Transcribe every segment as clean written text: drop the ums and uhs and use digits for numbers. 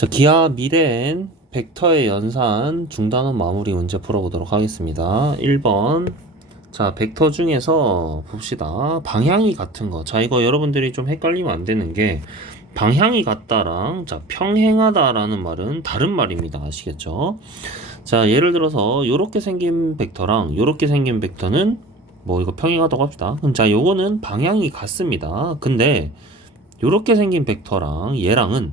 자, 기하 미래엔 벡터의 연산 중단원 마무리 문제 풀어보도록 하겠습니다. 1번. 자, 벡터 중에서 봅시다. 방향이 같은 거. 자, 이거 여러분들이 좀 헷갈리면 안 되는 게, 방향이 같다랑, 자, 평행하다라는 말은 다른 말입니다. 아시겠죠? 자, 예를 들어서, 요렇게 생긴 벡터랑, 요렇게 생긴 벡터는, 뭐, 이거 평행하다고 합시다. 자, 요거는 방향이 같습니다. 근데, 요렇게 생긴 벡터랑 얘랑은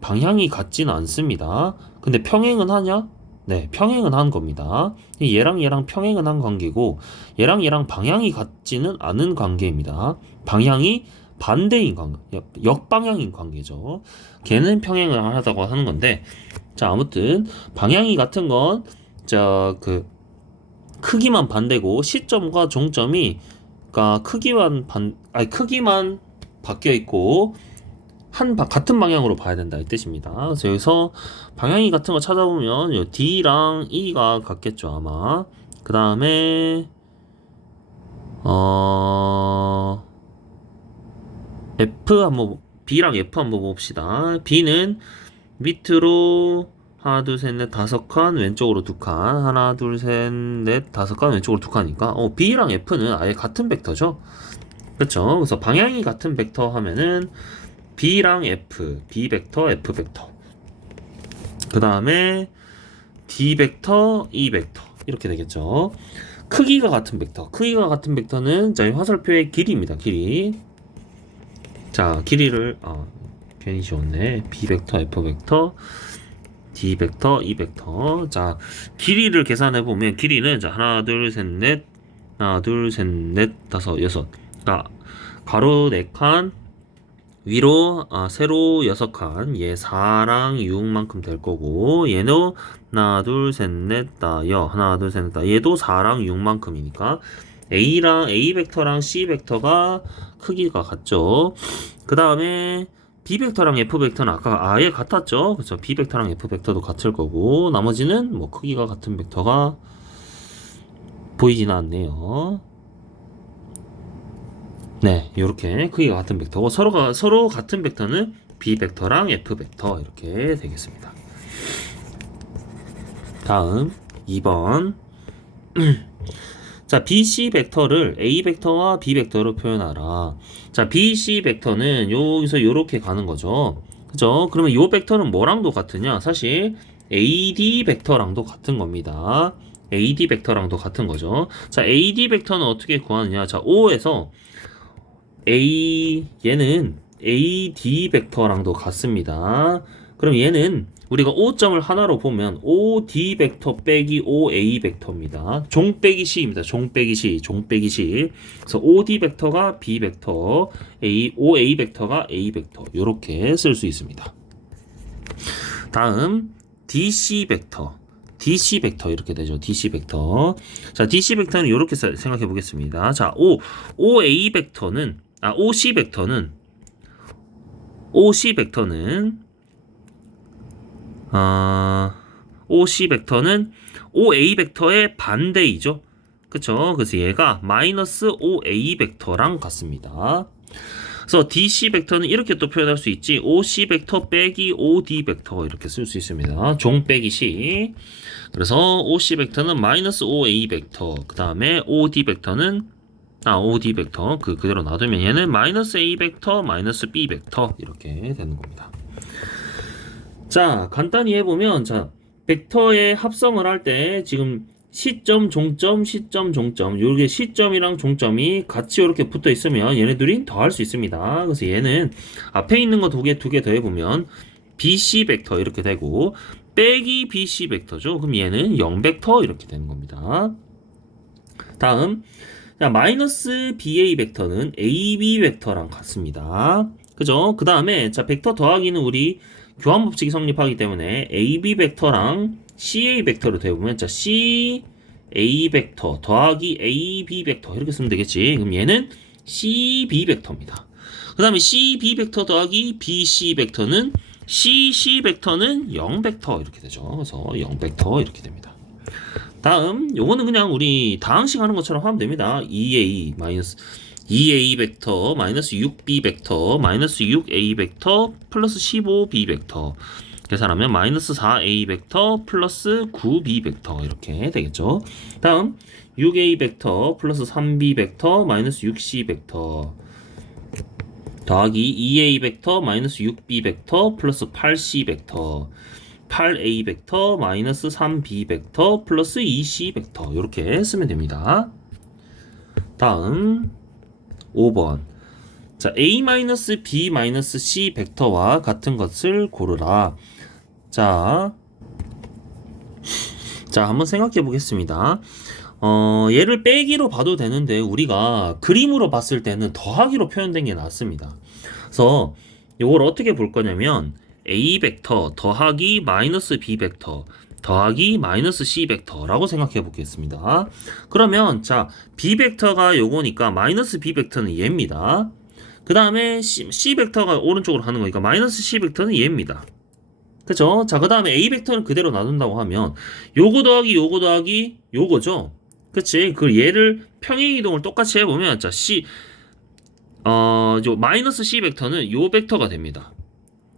방향이 같지는 않습니다. 근데 평행은 하냐? 네, 평행은 한 겁니다. 얘랑 평행은 한 관계고, 얘랑 방향이 같지는 않은 관계입니다. 방향이 반대인 관계, 역방향인 관계죠. 걔는 평행을 하다고 하는 건데, 자, 아무튼, 방향이 같은 건, 크기만 반대고, 시점과 종점이, 그니까, 크기만 바뀌어 있고, 같은 방향으로 봐야 된다 이 뜻입니다. 그래서 여기서 방향이 같은 거 찾아보면 D랑 E가 같겠죠 아마. 그 다음에 B랑 F 한번 봅시다. B는 밑으로 하나 둘 셋 넷 다섯 칸 왼쪽으로 두 칸, 하나 둘 셋 넷 다섯 칸 왼쪽으로 두 칸이니까 B랑 F는 아예 같은 벡터죠. 그렇죠. 그래서 방향이 같은 벡터 하면은 B랑 F, B 벡터, F 벡터. 그 다음에 D 벡터, E 벡터. 이렇게 되겠죠. 크기가 같은 벡터. 크기가 같은 벡터는 자, 화살표의 길이입니다. 길이. 자, 길이를 괜히 지웠네. B 벡터, F 벡터, D 벡터, E 벡터. 자, 길이를 계산해 보면 길이는 자, 하나, 둘, 셋, 넷, 하나, 둘, 셋, 넷, 다섯, 여섯. 자, 가로 4칸, 위로 세로 6칸, 얘 4랑 6만큼 될 거고, 얘는 하나 둘 셋 넷 다여, 하나 둘 셋 넷 다, 얘도 4랑 6만큼이니까 A 벡터랑 C 벡터가 크기가 같죠. 그 다음에 B 벡터랑 F 벡터는 아까 아예 같았죠. 그렇죠. B 벡터랑 F 벡터도 같을 거고, 나머지는 뭐 크기가 같은 벡터가 보이지는 않네요. 네, 이렇게 크기가 같은 벡터고 서로 같은 벡터는 B 벡터랑 F 벡터 이렇게 되겠습니다. 다음 2번. 자, BC 벡터를 A 벡터와 B 벡터로 표현하라. 자, BC 벡터는 여기서 이렇게 가는 거죠. 그죠? 그러면 이 벡터는 뭐랑도 같으냐? 사실 AD 벡터랑도 같은 겁니다. AD 벡터랑도 같은 거죠. 자, AD 벡터는 어떻게 구하느냐? 자, O에서 얘는 AD 벡터랑도 같습니다. 그럼 얘는 우리가 O점을 하나로 보면 OD 벡터 빼기 OA 벡터입니다. 종 빼기 C입니다. 종 빼기 C. 그래서 OD 벡터가 B 벡터, OA 벡터가 A 벡터. 이렇게 쓸 수 있습니다. 다음 DC 벡터. DC 벡터 이렇게 되죠. DC 벡터. 자, DC 벡터는 이렇게 생각해 보겠습니다. 자, OC 벡터는 OA 벡터의 반대이죠. 그쵸? 그래서 얘가 마이너스 OA 벡터랑 같습니다. 그래서 DC 벡터는 이렇게 또 표현할 수 있지. OC 벡터 빼기 OD 벡터 이렇게 쓸 수 있습니다. 종 빼기 C. 그래서 OC 벡터는 마이너스 OA 벡터. 그 다음에 OD 벡터는 OD 벡터 그대로 놔두면 얘는 마이너스 A 벡터 마이너스 B 벡터 이렇게 되는 겁니다. 자, 간단히 해보면 자, 벡터의 합성을 할 때 지금 시점, 종점, 시점, 종점 요게 시점이랑 종점이 같이 이렇게 붙어 있으면 얘네들이 더할 수 있습니다. 그래서 얘는 앞에 있는 거 두 개 더 해보면 BC 벡터 이렇게 되고 빼기 BC 벡터죠. 그럼 얘는 0 벡터 이렇게 되는 겁니다. 다음 자, 마이너스 BA 벡터는 AB 벡터랑 같습니다. 그죠? 그 다음에, 자, 벡터 더하기는 우리 교환 법칙이 성립하기 때문에 AB 벡터랑 CA 벡터로 되어보면, 자, CA 벡터 더하기 AB 벡터 이렇게 쓰면 되겠지. 그럼 얘는 CB 벡터입니다. 그 다음에 CB 벡터 더하기 BC 벡터는 CC 벡터는 0 벡터 이렇게 되죠. 그래서 0 벡터 이렇게 됩니다. 다음 요거는 그냥 우리 다항식 하는 것처럼 하면 됩니다. 2A 벡터 마이너스 6B 벡터 마이너스 6A 벡터 플러스 15B 벡터 계산하면 마이너스 4a 벡터 플러스 9b 벡터 이렇게 되겠죠. 다음 6a 벡터 플러스 3b 벡터 마이너스 6c 벡터 더하기 2a 벡터 마이너스 6b 벡터 플러스 8c 벡터 8a 벡터 마이너스 3b 벡터 플러스 2c 벡터 이렇게 쓰면 됩니다. 다음 5번 자 a-b-c 벡터와 같은 것을 고르라. 자 한번 생각해 보겠습니다. 얘를 빼기로 봐도 되는데 우리가 그림으로 봤을 때는 더하기로 표현된 게 낫습니다. 그래서 이걸 어떻게 볼 거냐면 a 벡터 더하기 마이너스 b 벡터 더하기 마이너스 c 벡터라고 생각해 보겠습니다. 그러면 자 b 벡터가 요거니까 마이너스 b 벡터는 얘입니다. 그 다음에 c 벡터가 오른쪽으로 하는 거니까 마이너스 c 벡터는 얘입니다. 그죠? 자, 그 다음에 a 벡터는 그대로 놔둔다고 하면 요거 더하기 요거 더하기 요거죠. 그치? 그 얘를 평행이동을 똑같이 해보면 자 요 마이너스 c 벡터는 요 벡터가 됩니다.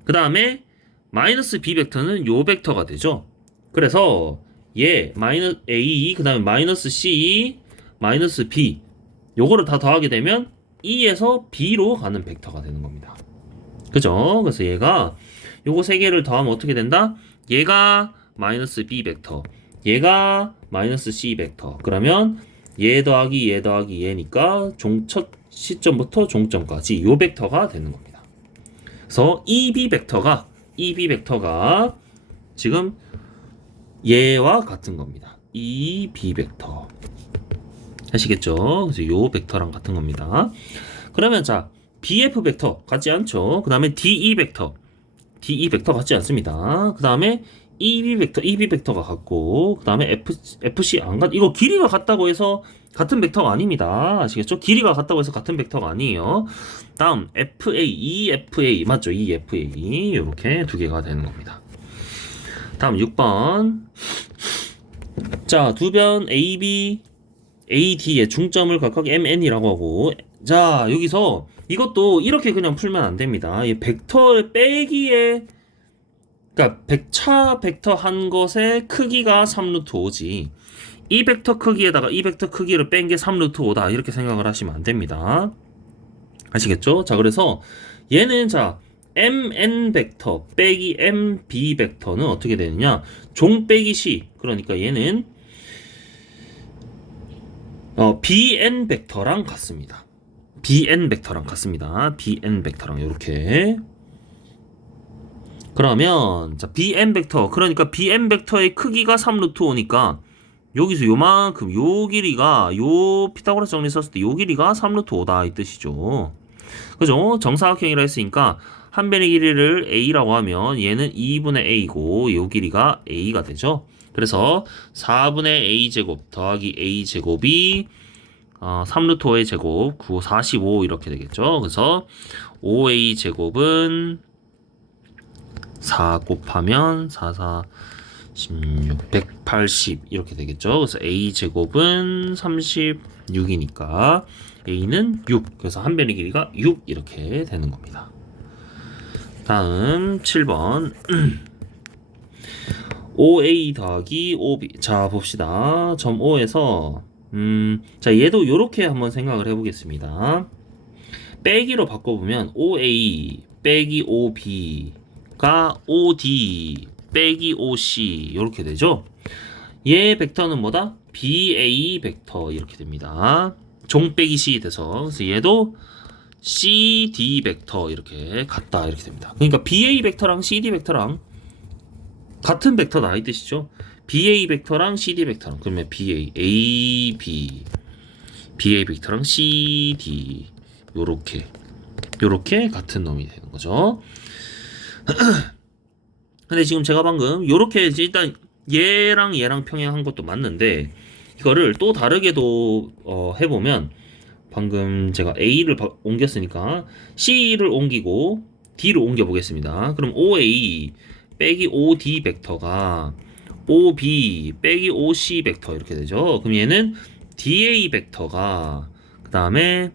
그 다음에 마이너스 b 벡터는 요 벡터가 되죠. 그래서 얘 마이너스 a 그 다음에 마이너스 c 마이너스 b 요거를 다 더하게 되면 E에서 B로 가는 벡터가 되는 겁니다. 그죠? 그래서 얘가 요거 세 개를 더하면 어떻게 된다? 얘가 마이너스 B 벡터, 얘가 마이너스 C 벡터. 그러면 얘 더하기 얘 더하기 얘니까 첫 시점부터 종점까지 요 벡터가 되는 겁니다. 그래서 EB 벡터가 지금 얘와 같은 겁니다. EB 벡터. 아시겠죠? 그래서 요 벡터랑 같은 겁니다. 그러면 자 BF 벡터 같지 않죠? 그 다음에 DE 벡터 같지 않습니다. 그 다음에 EB 벡터가 같고 그 다음에 FC 안 같. 이거 길이가 같다고 해서 같은 벡터가 아닙니다. 아시겠죠? 길이가 같다고 해서 같은 벡터가 아니에요. 다음 FA, EFA 맞죠? EFA 이렇게 두 개가 되는 겁니다. 다음 6번 자 두 변 AB AD의 중점을 각각 MN이라고 하고 자 여기서 이것도 이렇게 그냥 풀면 안 됩니다. 이 벡터를 빼기에 그러니까 차 벡터 한 것의 크기가 3루트 5지 이 벡터 크기에다가 이 벡터 크기를 뺀 게 3루트 5다 이렇게 생각을 하시면 안 됩니다. 아시겠죠? 자 그래서 얘는 자 MN 벡터 빼기 MB 벡터는 어떻게 되느냐 종 빼기 C 그러니까 얘는 BN 벡터랑 같습니다. BN 벡터랑 이렇게. 그러면 자 BN 벡터 그러니까 BN 벡터의 크기가 3루트 5니까 여기서 요만큼 요 길이가 요 피타고라스 정리 썼을 때 요 길이가 3루트 5다 이 뜻이죠. 그죠? 정사각형이라 했으니까 한 변의 길이를 A라고 하면 얘는 2분의 A고 요 길이가 A가 되죠. 그래서 4분의 A제곱 더하기 A제곱이 3루트 5의 제곱 9, 45 이렇게 되겠죠. 그래서 5A제곱은 4 곱하면 4, 4, 16, 180 이렇게 되겠죠. 그래서 A제곱은 36이니까 A는 6 그래서 한 변의 길이가 6 이렇게 되는 겁니다. 다음 7번 5A 더하기 5B 자 봅시다. 점 O에서 자 얘도 요렇게 한번 생각을 해보겠습니다. 빼기로 바꿔보면 5A 빼기 5B가 5D 빼기 5C 요렇게 되죠. 얘 벡터는 뭐다? BA 벡터 이렇게 됩니다. 종 빼기 C 돼서 그래서 얘도 CD 벡터 이렇게 같다 이렇게 됩니다. 그러니까 BA 벡터랑 CD 벡터랑 같은 벡터다 이 뜻이죠. BA 벡터랑 CD 벡터랑 그러면 BA, AB, BA 벡터랑 CD 요렇게 같은 놈이 되는 거죠. 근데 지금 제가 방금 요렇게 일단 얘랑 평행한 것도 맞는데 이거를 또 다르게도 해보면 방금 제가 A를 옮겼으니까 C를 옮기고 D를 옮겨 보겠습니다. 그럼 OA 빼기 OD 벡터가 OB 빼기 OC 벡터 이렇게 되죠. 그럼 얘는 DA 벡터가 그 다음에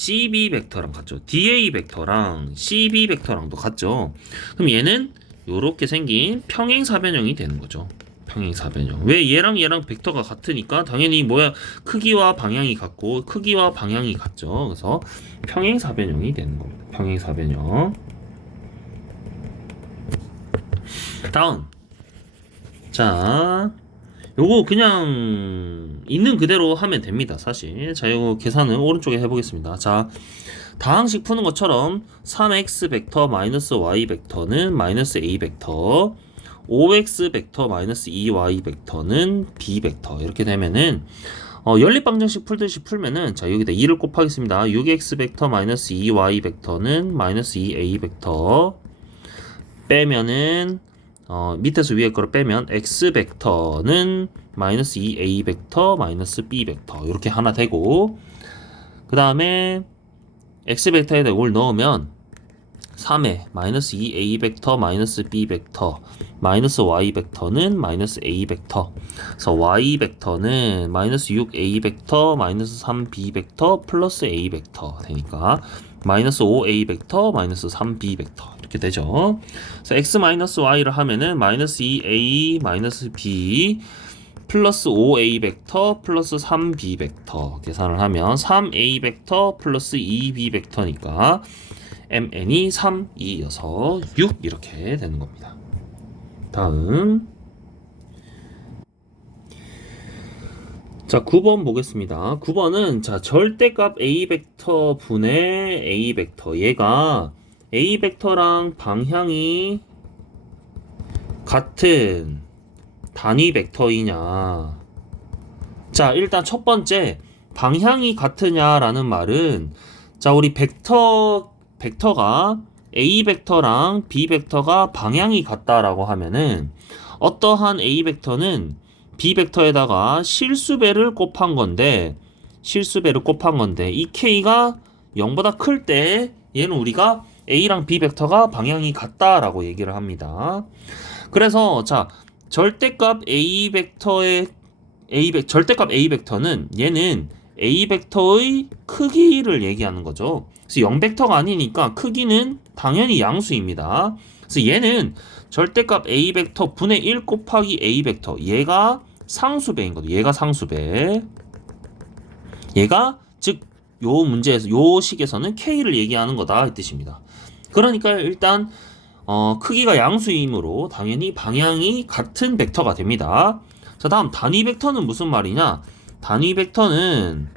CB 벡터랑 같죠. DA 벡터랑 CB 벡터랑도 같죠. 그럼 얘는 요렇게 생긴 평행사변형이 되는 거죠. 평행사변형. 왜 얘랑 벡터가 같으니까 당연히 뭐야 크기와 방향이 같고 크기와 방향이 같죠. 그래서 평행사변형이 되는 겁니다. 평행사변형. 다음. 자, 요거 그냥 있는 그대로 하면 됩니다. 사실. 자, 요거 계산은 오른쪽에 해보겠습니다. 자, 다항식 푸는 것처럼 3x 벡터 마이너스 y 벡터는 마이너스 a 벡터, 5x 벡터 마이너스 2y 벡터는 b 벡터 이렇게 되면은 연립방정식 풀듯이 풀면은 자 여기다 2를 곱하겠습니다. 6x 벡터 마이너스 2y 벡터는 마이너스 2a 벡터 빼면은 밑에서 위에 거를 빼면 x 벡터는 마이너스 2a 벡터 마이너스 b 벡터 이렇게 하나 되고 그 다음에 x 벡터에다 이걸 넣으면 3에 마이너스 2a 벡터 마이너스 b 벡터 마이너스 y 벡터는 마이너스 a 벡터 그래서 y 벡터는 마이너스 6a 벡터 마이너스 3b 벡터 플러스 a 벡터 되니까 마이너스 5a 벡터 마이너스 3b 벡터 이렇게 되죠. 그래서 x 마이너스 y를 하면은 마이너스 2a 마이너스 b 플러스 5a 벡터 플러스 3b 벡터 계산을 하면 3a 벡터 플러스 2b 벡터니까 mn이 3, 2여서 6 이렇게 되는 겁니다. 다음 자 9번 보겠습니다. 9번은 자 절대값 a 벡터 분의 a 벡터 얘가 a 벡터랑 방향이 같은 단위 벡터이냐. 자 일단 첫 번째 방향이 같으냐라는 말은 자 우리 벡터가 a 벡터랑 b 벡터가 방향이 같다라고 하면은 어떠한 a 벡터는 b 벡터에다가 실수배를 곱한 건데 이 k가 0보다 클 때 얘는 우리가 a랑 b 벡터가 방향이 같다라고 얘기를 합니다. 그래서 자 절대값 a 벡터는 얘는 a 벡터의 크기를 얘기하는 거죠. 그래서 0벡터가 아니니까 크기는 당연히 양수입니다. 그래서 얘는 절대값 a 벡터 분의 1 곱하기 a 벡터 얘가 상수배인 거죠. 얘가 상수배. 얘가 즉 요 문제에서 요 식에서는 k를 얘기하는 거다 이 뜻입니다. 그러니까 일단 크기가 양수이므로 당연히 방향이 같은 벡터가 됩니다. 자 다음 단위 벡터는 무슨 말이냐? 단위 벡터는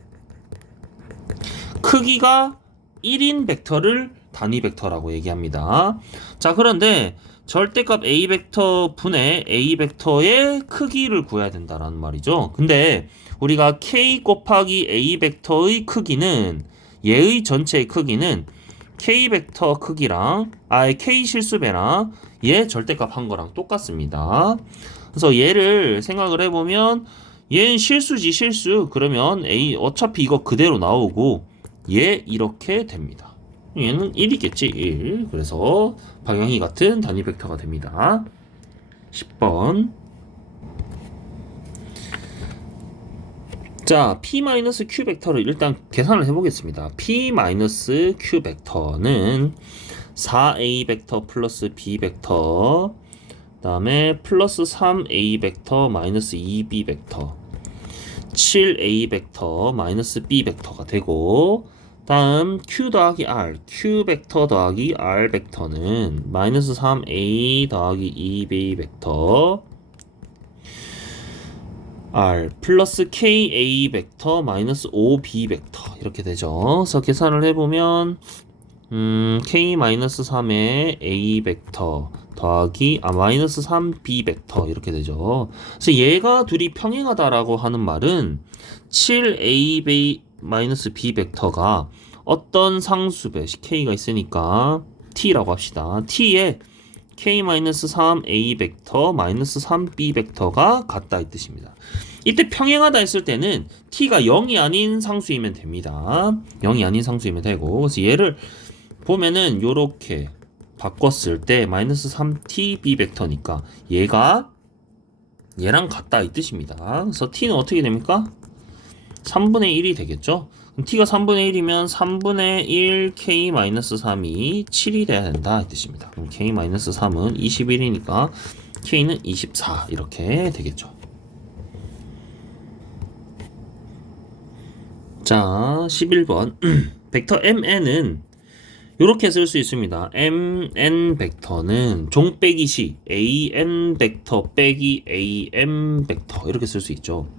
크기가 1인 벡터를 단위 벡터라고 얘기합니다. 자 그런데 절대값 a 벡터 분의 a 벡터의 크기를 구해야 된다라는 말이죠. 근데 우리가 k 곱하기 a 벡터의 크기는 얘의 전체의 크기는 k 벡터 크기랑 k 실수배랑 얘 절대값 한 거랑 똑같습니다. 그래서 얘를 생각을 해보면 얘는 실수지 실수. 그러면 a 어차피 이거 그대로 나오고 얘 이렇게 됩니다. 얘는 1이겠지 1. 그래서 방향이 같은 단위 벡터가 됩니다. 10번 자 p-q 벡터를 일단 계산을 해보겠습니다. p-q 벡터는 4a 벡터 플러스 b 벡터 그 다음에 플러스 3a 벡터 마이너스 2b 벡터 7a 벡터 마이너스 b 벡터가 되고 다음 q 더하기 r q 벡터 더하기 r 벡터는 마이너스 3a 더하기 2b 벡터 r 플러스 ka 벡터 마이너스 5b 벡터 이렇게 되죠. 그래서 계산을 해보면 k 마이너스 3의 a 벡터 더하기 마이너스 3b 벡터 이렇게 되죠. 그래서 얘가 둘이 평행하다라고 하는 말은 7a 마이너스 b 벡터가 어떤 상수배 k가 있으니까 t라고 합시다. t에 k-3a 벡터 마이너스 3b 벡터가 같다 이 뜻입니다. 이때 평행하다 했을 때는 t가 0이 아닌 상수이면 됩니다. 0이 아닌 상수이면 되고 그래서 얘를 보면은 요렇게 바꿨을 때 마이너스 3tb 벡터니까 얘가 얘랑 같다 이 뜻입니다. 그래서 t는 어떻게 됩니까? 3분의 1이 되겠죠. 그럼 t가 3분의 1이면 3분의 1 k-3이 7이 돼야 된다 이 뜻입니다. 그럼 k-3은 21이니까 k는 24 이렇게 되겠죠. 자, 11번 벡터 mn은 이렇게 쓸 수 있습니다. mn 벡터는 종 빼기 시 an 벡터 빼기 am 벡터 이렇게 쓸 수 있죠.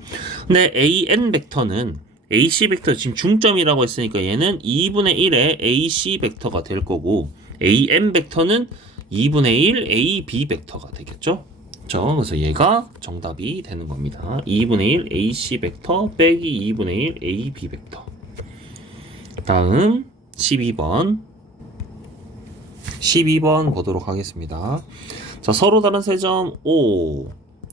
근데 an 벡터는 ac 벡터 지금 중점이라고 했으니까 얘는 2분의 1의 ac 벡터가 될 거고 am 벡터는 2분의 1 ab 벡터가 되겠죠. 그렇죠? 그래서 얘가 정답이 되는 겁니다. 2분의 1 ac 벡터 빼기 2분의 1 ab 벡터. 다음 12번 보도록 하겠습니다. 자, 서로 다른 세 점 O,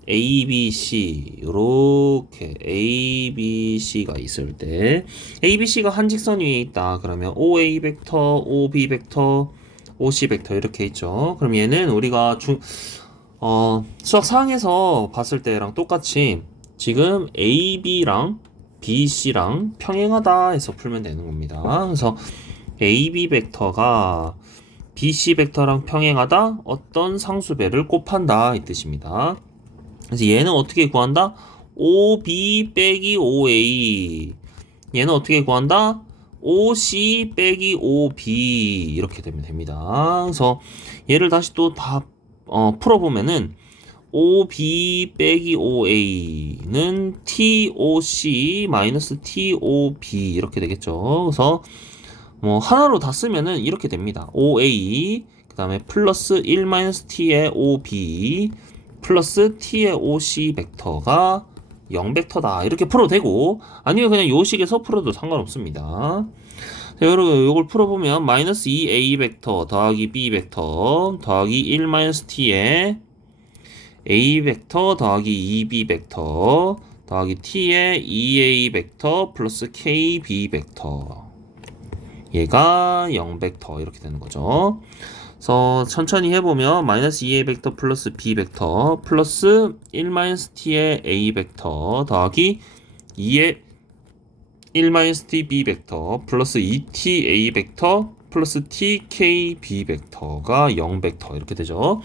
A, B, C 이렇게 A, B, C가 있을 때 A, B, C가 한 직선 위에 있다. 그러면 OA 벡터, OB 벡터, OC 벡터 이렇게 있죠. 그럼 얘는 우리가 수학 상에서 봤을 때랑 똑같이 지금 AB랑 BC랑 평행하다 해서 풀면 되는 겁니다. 그래서 AB 벡터가 BC 벡터랑 평행하다 어떤 상수배를 곱한다 이 뜻입니다. 그래서 얘는 어떻게 구한다? OB 빼기 OA. 얘는 어떻게 구한다? OC 빼기 OB 이렇게 되면 됩니다. 그래서 얘를 다시 또 다 풀어보면은 OB 빼기 OA는 TOC 마이너스 TOB 이렇게 되겠죠. 그래서 뭐 하나로 다 쓰면은 이렇게 됩니다. OA 그 다음에 플러스 1 마이너스 T의 OB 플러스 T의 OC 벡터가 0벡터다 이렇게 풀어도 되고 아니면 그냥 요 식에서 풀어도 상관없습니다. 자, 여러분 요걸 풀어보면 마이너스 2A 벡터 더하기 B 벡터 더하기 1 마이너스 T의 A 벡터 더하기 2B 벡터 더하기 T의 2A 벡터 플러스 KB 벡터 얘가 0벡터 이렇게 되는 거죠. 그래서 천천히 해보면 마이너스 2A 벡터 플러스 B 벡터 플러스 1 마이너스 T의 A 벡터 더하기 2의 1 마이너스 T B 벡터 플러스 2T A 벡터 플러스 TK B 벡터가 0벡터 이렇게 되죠.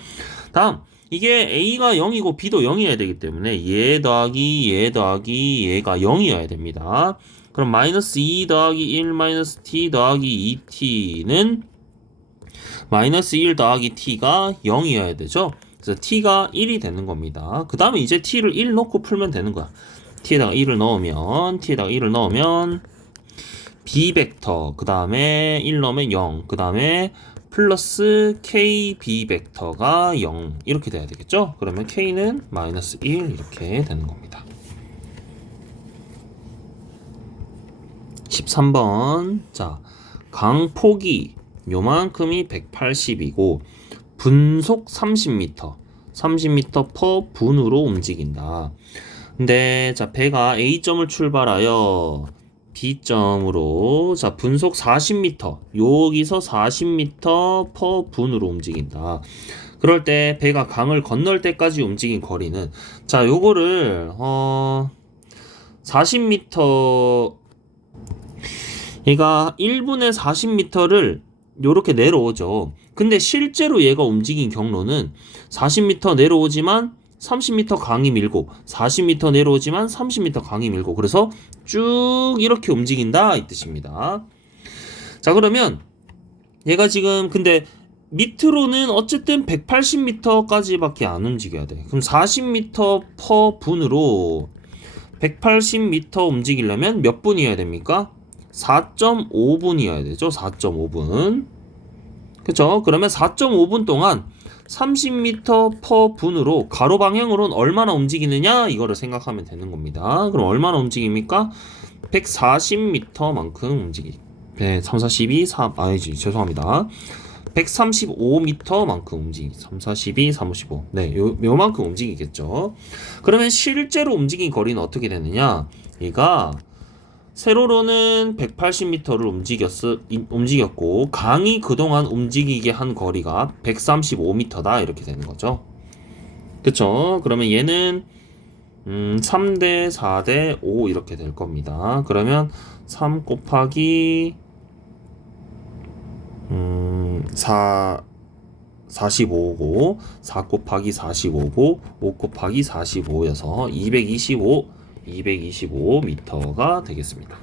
다음 이게 A가 0이고 B도 0이어야 되기 때문에 얘 더하기 얘 더하기 얘가 0이어야 됩니다. 그럼 마이너스 2 더하기 1 마이너스 T 더하기 2T는 마이너스 1 더하기 T가 0이어야 되죠. 그래서 T가 1이 되는 겁니다. 그 다음에 이제 T를 1 넣고 풀면 되는 거야. T에다가 1을 넣으면 B 벡터 그 다음에 1 넣으면 0 그 다음에 플러스 KB 벡터가 0 이렇게 돼야 되겠죠. 그러면 K는 마이너스 1 이렇게 되는 겁니다. 13번 자 강폭이 요만큼이 180이고 분속 30m 퍼 분으로 움직인다. 근데 자 배가 A점을 출발하여 B점으로 자 분속 40m 여기서 40m 퍼 분으로 움직인다. 그럴 때 배가 강을 건널 때까지 움직인 거리는 자 요거를 40m 얘가 1분에 40m를 요렇게 내려오죠. 근데 실제로 얘가 움직인 경로는 40m 내려오지만 30m 강이 밀고 40m 내려오지만 30m 강이 밀고 그래서 쭉 이렇게 움직인다 이 뜻입니다. 자 그러면 얘가 지금 근데 밑으로는 어쨌든 180m까지밖에 안 움직여야 돼. 그럼 40m 퍼 분으로 180m 움직이려면 몇 분이어야 됩니까? 4.5분이어야 되죠. 4.5분. 그쵸? 그러면 4.5분 동안 30m 퍼 분으로 가로 방향으로는 얼마나 움직이느냐 이거를 생각하면 되는 겁니다. 그럼 얼마나 움직입니까? 140m만큼 움직이. 네, 3, 42, 3, 아니지 죄송합니다. 135m만큼 움직이. 3, 42, 3, 55. 네, 요만큼 움직이겠죠. 그러면 실제로 움직인 거리는 어떻게 되느냐? 얘가 세로로는 180m를 움직였고 강이 그동안 움직이게 한 거리가 135m다 이렇게 되는 거죠. 그쵸? 그러면 얘는 3대 4대 5 이렇게 될 겁니다. 그러면 3 곱하기 45고 4 곱하기 45고 5 곱하기 45여서 225m가 되겠습니다.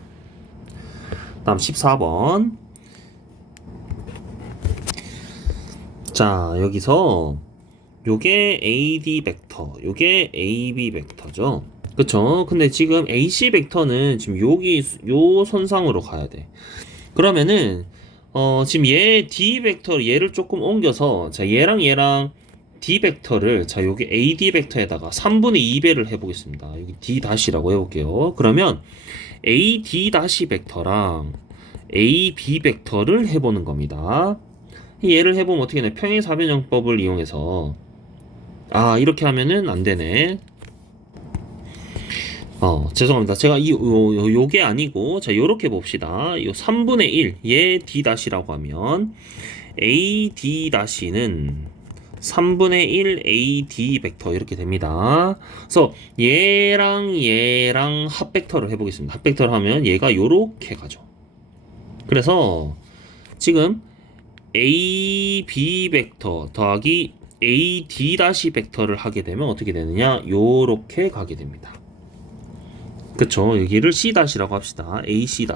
다음 14번. 자, 여기서 요게 AD 벡터, 요게 AB 벡터죠. 그쵸? 근데 지금 AC 벡터는 지금 여기 요 선상으로 가야 돼. 그러면은 지금 얘 D 벡터 얘를 조금 옮겨서 자, 얘랑 D 벡터를 자, 여기 AD 벡터에다가 3분의 2배를 해 보겠습니다. 여기 D 다시라고 해 볼게요. 그러면 AD 다시 벡터랑 AB 벡터를 해 보는 겁니다. 얘를 해 보면 어떻게 되나? 평행사변형법을 이용해서 이렇게 하면은 안 되네. 죄송합니다. 제가 요게 아니고, 자, 요렇게 봅시다. 요 3분의 1, 얘 D-라고 하면, AD-는 3분의 1 AD 벡터 이렇게 됩니다. 그래서 얘랑 합 벡터를 해보겠습니다. 합 벡터를 하면 얘가 요렇게 가죠. 그래서 지금 AB 벡터 더하기 AD 벡터를 하게 되면 어떻게 되느냐? 요렇게 가게 됩니다. 그쵸? 여기를 C-라고 합시다. AC-.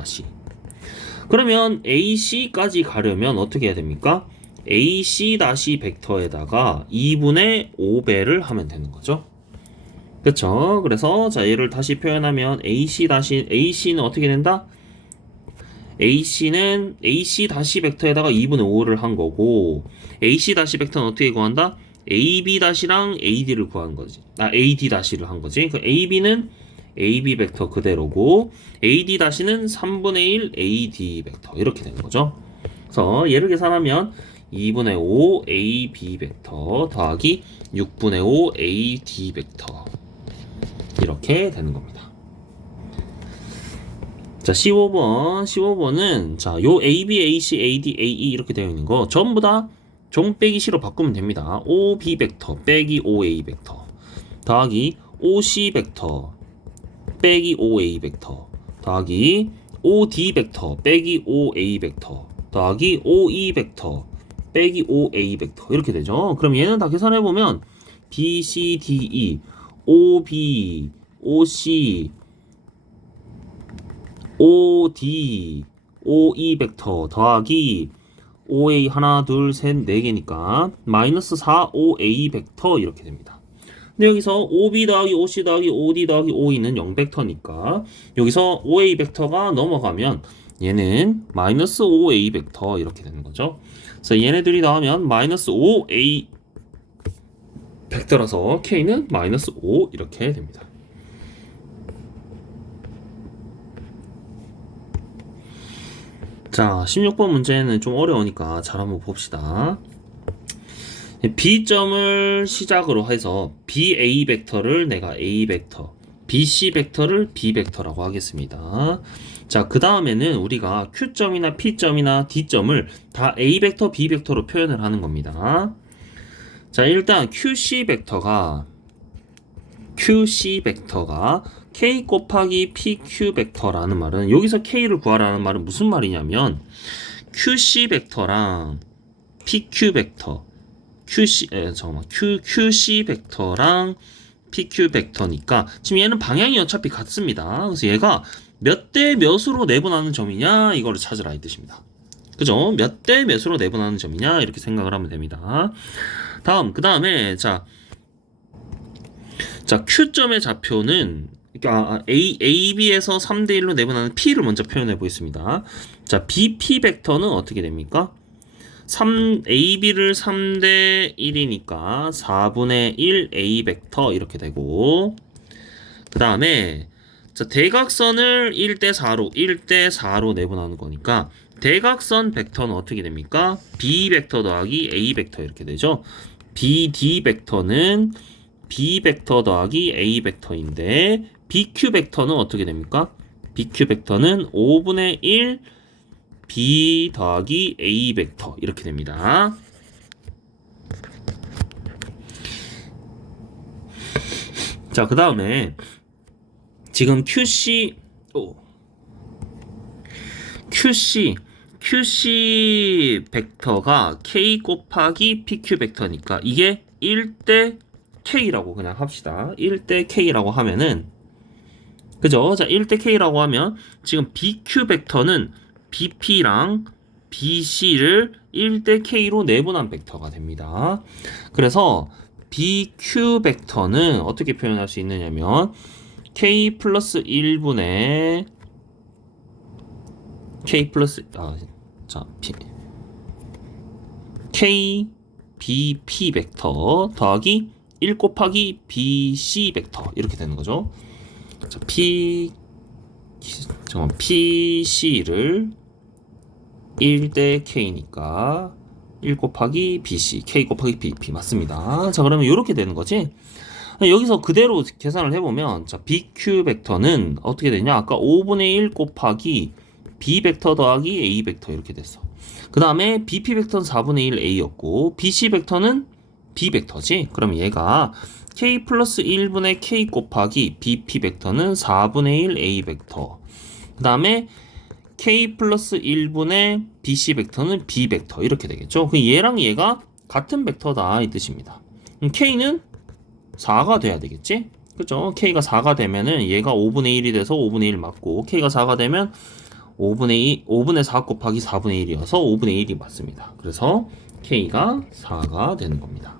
그러면 AC까지 가려면 어떻게 해야 됩니까? AC- 벡터에다가 2분의 5배를 하면 되는 거죠. 그쵸? 그래서 자, 얘를 다시 표현하면 AC는 어떻게 된다? AC는 AC- 벡터에다가 2분의 5를 한 거고, AC- 벡터는 어떻게 구한다? AB-랑 AD를 구한 거지. AD-를 한 거지. 그 AB는 AB 벡터 그대로고, AD-는 3분의 1 AD 벡터. 이렇게 되는 거죠. 그래서 얘를 계산하면 2분의 5 AB 벡터 더하기 6분의 5 AD 벡터. 이렇게 되는 겁니다. 자, 15번은 자, 요 AB, AC, AD, AE 이렇게 되어 있는 거 전부 다 종 빼기 C로 바꾸면 됩니다. OB 벡터 빼기 OA 벡터 더하기 OC 벡터 빼기 OA 벡터 더하기 OD 벡터 빼기 OA 벡터 더하기 OE 벡터 빼기 OA 벡터 이렇게 되죠. 그럼 얘는 다 계산해 보면 BC, DE, OB, OC, OD, OE 벡터 더하기 OA 하나, 둘, 셋, 네 개니까 마이너스 4OA 벡터 이렇게 됩니다. 근데 여기서 OB 더하기 OC 더하기 OD 더하기 OE는 0벡터니까 여기서 OA 벡터가 넘어가면 얘는 마이너스 5A 벡터 이렇게 되는 거죠. 그래서 얘네들이 나오면 마이너스 5A 벡터라서 K는 마이너스 5 이렇게 됩니다. 자, 16번 문제는 좀 어려우니까 잘 한번 봅시다. B점을 시작으로 해서 BA 벡터를 내가 A 벡터, BC 벡터를 B 벡터라고 하겠습니다. 자, 그 다음에는 우리가 Q점이나 P점이나 D점을 다 A 벡터, B 벡터로 표현을 하는 겁니다. 자, 일단 QC 벡터가 K 곱하기 PQ 벡터라는 말은 여기서 K를 구하라는 말은 무슨 말이냐면 QC 벡터랑 PQ 벡터 QC 벡터랑 PQ 벡터니까 지금 얘는 방향이 어차피 같습니다. 그래서 얘가 몇 대 몇으로 내분하는 점이냐 이거를 찾으라 이 뜻입니다. 그죠? 몇 대 몇으로 내분하는 점이냐 이렇게 생각을 하면 됩니다. 그 다음에 자 Q점의 좌표는 AB에서 3대1로 내분하는 P를 먼저 표현해 보겠습니다. 자, BP 벡터는 어떻게 됩니까? AB를 3대1이니까 4분의 1 A 벡터 이렇게 되고 그 다음에 자, 대각선을 1대4로 내분하는 거니까 대각선 벡터는 어떻게 됩니까? B 벡터 더하기 A 벡터 이렇게 되죠. BD 벡터는 B 벡터 더하기 A 벡터인데 BQ 벡터는 어떻게 됩니까? BQ 벡터는 5분의 1 B 더하기 A 벡터 이렇게 됩니다. 자, 그 다음에 지금 QC 벡터가 K 곱하기 PQ 벡터니까 이게 1대 K라고 그냥 합시다. 1대 K라고 하면은, 그죠? 자, 1대 K라고 하면 지금 BQ 벡터는 BP랑 BC를 1대 K로 내분한 벡터가 됩니다. 그래서 BQ 벡터는 어떻게 표현할 수 있느냐면 K 플러스 1분의 K 플러스 K BP 벡터 더하기 1 곱하기 BC 벡터 이렇게 되는 거죠. 자, PC를 1대 K니까 1 곱하기 BC, K 곱하기 BP 맞습니다. 자, 그러면 이렇게 되는 거지. 여기서 그대로 계산을 해보면, 자, BQ 벡터는 어떻게 되냐? 아까 5분의 1 곱하기 B 벡터 더하기 A 벡터 이렇게 됐어. 그 다음에 BP 벡터는 4분의 1 A였고, BC 벡터는 B 벡터지. 그럼 얘가 K 플러스 1분의 K 곱하기 BP 벡터는 4분의 1 A 벡터. 그 다음에 K 플러스 1분의 BC 벡터는 B 벡터 이렇게 되겠죠. 얘랑 얘가 같은 벡터다 이 뜻입니다. K는 4가 돼야 되겠지? 그죠? K가 4가 되면은 얘가 5분의 1이 돼서 5분의 1 맞고, K가 4가 되면 5분의 4 곱하기 4분의 1이어서 5분의 1이 맞습니다. 그래서 K가 4가 되는 겁니다.